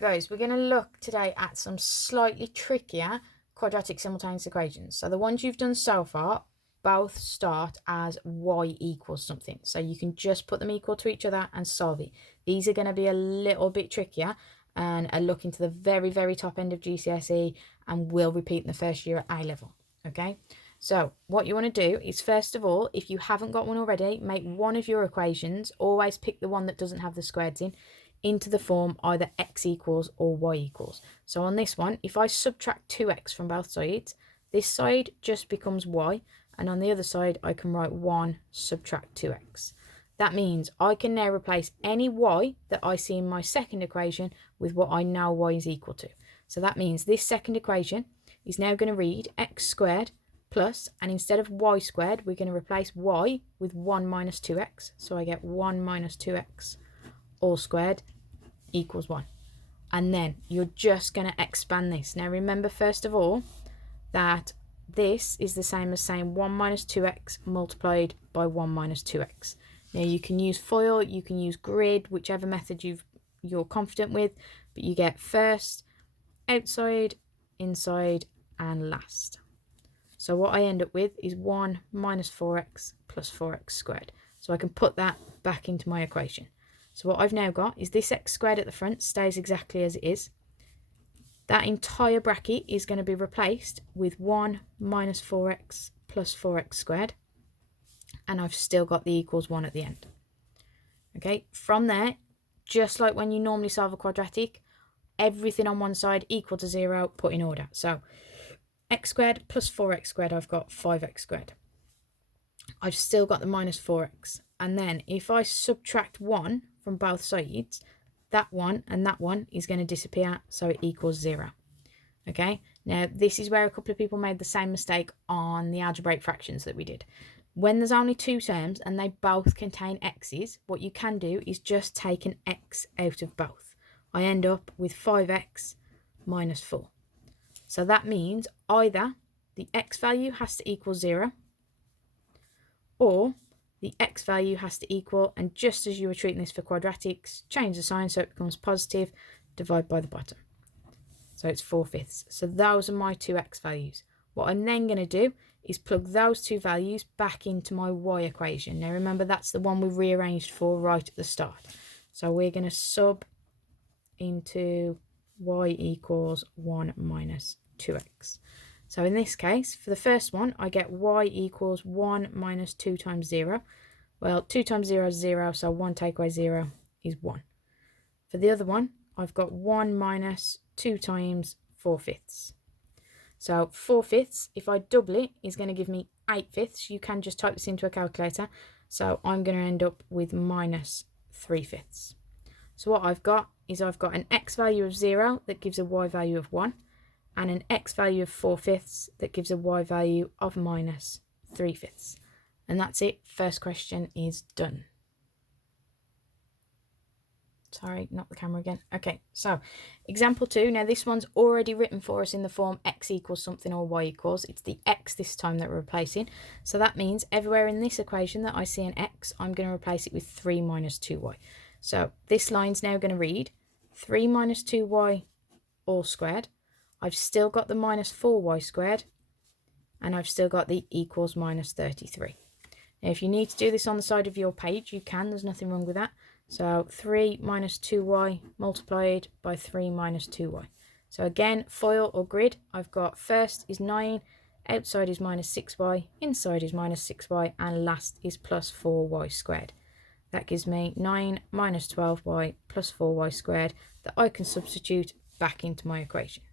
Guys, we're going to look today at some slightly trickier quadratic simultaneous equations. So the ones you've done so far both start as y equals something. So you can just put them equal to each other and solve it. These are going to be a little bit trickier and are looking to the very, very top end of GCSE and will repeat in the first year at A level. Okay, so what you want to do is, first of all, if you haven't got one already, make one of your equations, always pick the one that doesn't have the squares in, into the form either x equals or y equals. So on this one, if I subtract 2x from both sides, this side just becomes y, and on the other side I can write 1 subtract 2x. That means I can now replace any y that I see in my second equation with what I know y is equal to. So that means this second equation is now going to read x squared plus, and instead of y squared, we're going to replace y with 1 minus 2x. So I get 1 minus 2x all squared equals 1. And then you're just going to expand this. Now remember, first of all, that this is the same as saying 1 minus 2x multiplied by 1 minus 2x. Now you can use FOIL, you can use grid, whichever method you're confident with, but you get first, outside, inside, and last. So what I end up with is 1 minus 4x plus 4x squared. So I can put that back into my equation. So what I've now got is this x squared at the front stays exactly as it is. That entire bracket is going to be replaced with 1 minus 4x plus 4x squared. And I've still got the equals 1 at the end. Okay, from there, just like when you normally solve a quadratic, everything on one side equal to 0, put in order. So x squared plus 4x squared, I've got 5x squared. I've still got the minus 4x. And then if I subtract 1 from both sides, that one and that one is going to disappear, so it equals 0. Okay, now this is where a couple of people made the same mistake on the algebraic fractions that we did. When there's only two terms and they both contain x's, what you can do is just take an x out of both. I end up with 5x minus 4. So that means either the x value has to equal 0, or the x value has to equal, and just as you were treating this for quadratics, change the sign so it becomes positive, divide by the bottom. So it's 4/5. So those are my two x values. What I'm then going to do is plug those two values back into my y equation. Now remember, that's the one we rearranged for right at the start. So we're going to sub into y equals 1 minus 2x. So in this case, for the first one, I get y equals 1 minus 2 times 0. Well, 2 times 0 is 0, so 1 take away 0 is 1. For the other one, I've got 1 minus 2 times 4/5. So 4/5, if I double it, is going to give me 8/5. You can just type this into a calculator. So I'm going to end up with minus 3/5. So what I've got is I've got an x value of 0 that gives a y value of 1. And an x value of 4/5 that gives a y value of minus 3/5. And that's it. First question is done. Sorry, not the camera again. Okay, so example 2. Now this one's already written for us in the form x equals something or y equals. It's the x this time that we're replacing. So that means everywhere in this equation that I see an x, I'm going to replace it with 3 minus 2y. So this line's now going to read 3 minus 2y all squared. I've still got the minus 4y squared, and I've still got the equals minus 33. Now, if you need to do this on the side of your page, you can. There's nothing wrong with that. So 3 minus 2y multiplied by 3 minus 2y. So again, FOIL or grid, I've got first is 9, outside is minus 6y, inside is minus 6y, and last is plus 4y squared. That gives me 9 minus 12y plus 4y squared that I can substitute back into my equation.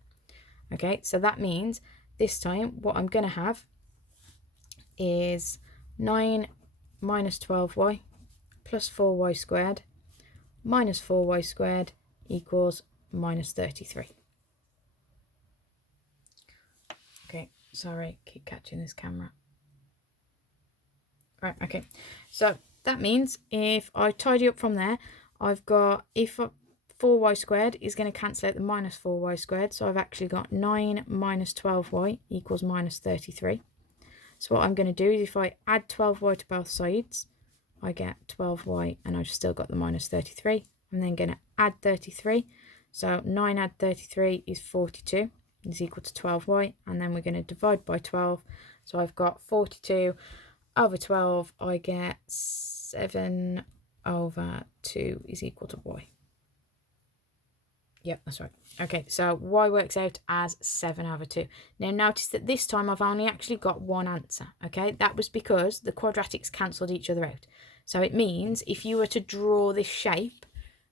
Okay, so that means this time what I'm going to have is 9 minus 12y plus 4y squared minus 4y squared equals minus 33. Okay, sorry, keep catching this camera. Right, okay, so that means if I tidy up from there, I've got, if 4y squared is going to cancel out the minus 4y squared. So I've actually got 9 minus 12y equals minus 33. So what I'm going to do is if I add 12y to both sides, I get 12y, and I've still got the minus 33. I'm then going to add 33. So 9 add 33 is 42, is equal to 12y, and then we're going to divide by 12. So I've got 42 over 12, I get 7 over 2 is equal to y. Yep, that's right. Okay, so y works out as 7 over 2. Now notice that this time I've only actually got one answer, okay? That was because the quadratics cancelled each other out. So it means if you were to draw this shape,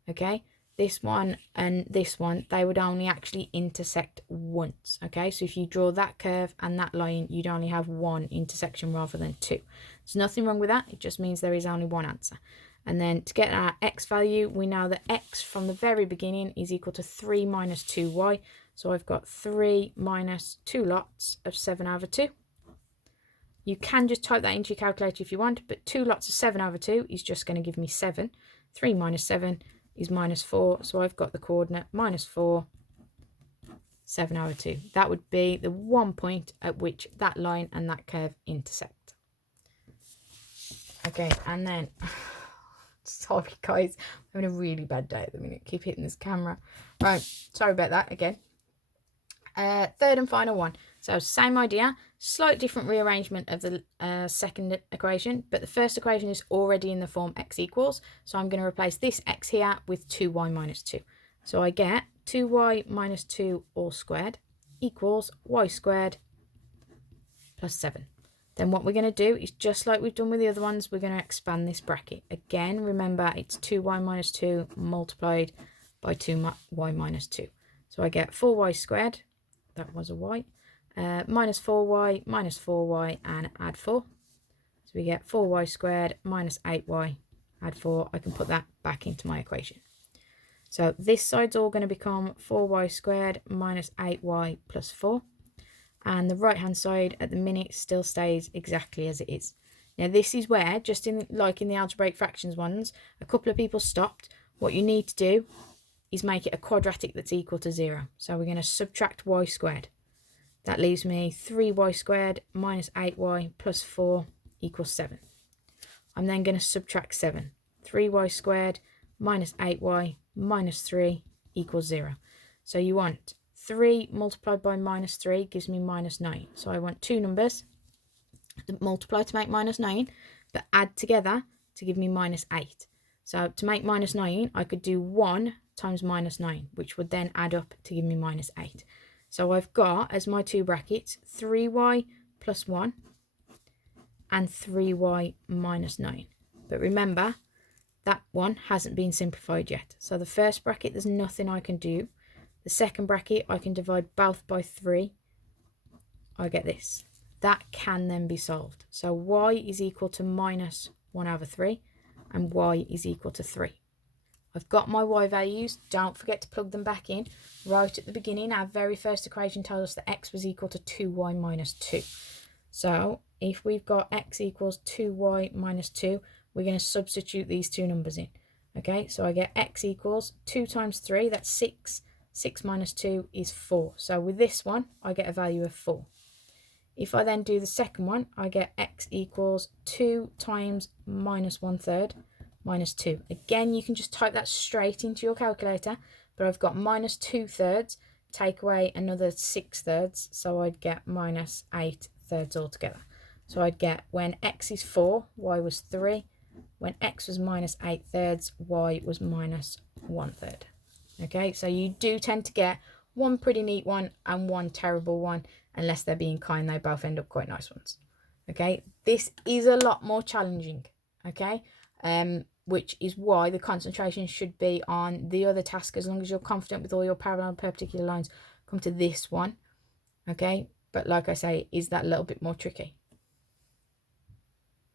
okay, this one and this one, they would only actually intersect once, okay? So if you draw that curve and that line, you'd only have one intersection rather than two. There's nothing wrong with that. It just means there is only one answer. And then to get our x value, we know that x from the very beginning is equal to 3 minus 2y. So I've got 3 minus 2 lots of 7 over 2. You can just type that into your calculator if you want, but 2 lots of 7 over 2 is just going to give me 7. 3 minus 7 is minus 4. So I've got the coordinate minus 4, 7 over 2. That would be the one point at which that line and that curve intersect. Okay, and then... Sorry guys, I'm having a really bad day at the minute. Keep hitting this camera. Right, sorry about that again. Third and final one. So same idea, slight different rearrangement of the second equation, but the first equation is already in the form x equals. So I'm going to replace this x here with 2y minus 2. So I get 2y minus 2 all squared equals y squared plus 7. Then what we're going to do is, just like we've done with the other ones, we're going to expand this bracket. Again, remember, it's 2y minus 2 multiplied by 2y minus 2. So I get 4y squared, that was a y, minus 4y, and add 4. So we get 4y squared minus 8y, add 4. I can put that back into my equation. So this side's all going to become 4y squared minus 8y plus 4. And the right hand side at the minute still stays exactly as it is. Now this is where, just in like in the algebraic fractions ones, a couple of people stopped. What you need to do is make it a quadratic that's equal to 0. So we're going to subtract y squared. That leaves me 3y squared minus 8y plus 4 equals 7. I'm then going to subtract 7. 3y squared minus 8y minus 3 equals 0. So you want 3 multiplied by minus 3 gives me minus 9. So I want two numbers that multiply to make minus 9, but add together to give me minus 8. So to make minus 9, I could do 1 times minus 9, which would then add up to give me minus 8. So I've got, as my two brackets, 3y plus 1 and 3y minus 9. But remember, that one hasn't been simplified yet. So the first bracket, there's nothing I can do. The second bracket, I can divide both by 3. I get this. That can then be solved. So y is equal to minus 1 over 3 and y is equal to 3. I've got my y values. Don't forget to plug them back in. Right at the beginning, our very first equation told us that x was equal to 2y minus 2. So if we've got x equals 2y minus 2, we're going to substitute these two numbers in. Okay, so I get x equals 2 times 3, that's 6. 6 minus 2 is 4. So with this one, I get a value of 4. If I then do the second one, I get x equals 2 times minus 1/3 minus 2. Again, you can just type that straight into your calculator, but I've got minus 2/3, take away another 6/3, so I'd get minus 8/3 altogether. So I'd get when x is 4, y was 3. When x was minus 8/3, y was minus 1/3. Okay, so you do tend to get one pretty neat one and one terrible one. Unless they're being kind, they both end up quite nice ones. Okay, this is a lot more challenging. Okay, which is why the concentration should be on the other task. As long as you're confident with all your parallel and perpendicular lines, come to this one. Okay, but like I say, is that a little bit more tricky.